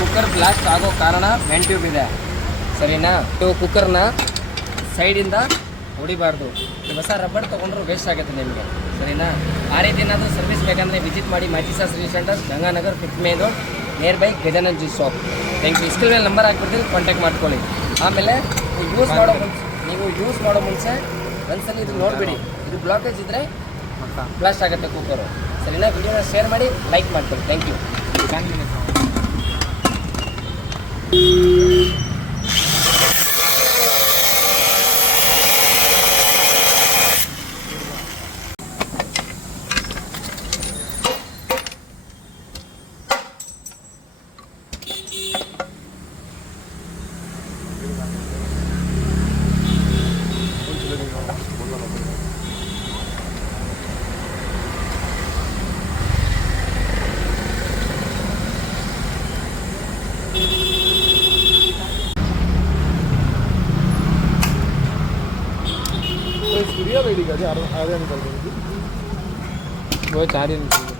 Cooker blast ಆಗೋ ಕಾರಣ vent tube ಇದೆ, ಸರಿನಾ? ನೀವು ಕುಕ್ಕರ್ನ ಸೈಡಿಂದ ಹೊಡಿಬಾರ್ದು. ಹೊಸ ರಬ್ಬರ್ ತೊಗೊಂಡ್ರು ವೇಸ್ಟ್ ಆಗುತ್ತೆ ನಿಮಗೆ, ಸರಿನಾ? ಆ ರೀತಿ ಏನಾದರೂ ಸರ್ವಿಸ್ ಬೇಕಂದರೆ ವಿಸಿಟ್ ಮಾಡಿ ಮಾಚಿಸಾ service centre, Ganganagar 5th main road, near by Gajanan juice shop. Thank you. Screen ಮೇಲೆ ನಂಬರ್ ಹಾಕ್ಬಿಡ್ತೀನಿ, ಕಾಂಟ್ಯಾಕ್ಟ್ ಮಾಡ್ಕೊಳ್ಳಿ. ಆಮೇಲೆ ನೀವು ಯೂಸ್ ಮಾಡೋ ಮುಂಚೆ ಒಂದ್ಸಲ ಇದು ನೋಡಿಬಿಡಿ, ಇದು ಬ್ಲಾಕೇಜ್ ಇದ್ದರೆ ಬ್ಲಾಸ್ಟ್ ಆಗುತ್ತೆ ಕುಕ್ಕರು, ಸರಿನಾ? ವಿಡಿಯೋನ ಶೇರ್ ಮಾಡಿ, ಲೈಕ್ ಮಾಡ್ಕೊಳ್ಳಿ. Thank you. रियल आईडी का अरे निकल वो 4 दिन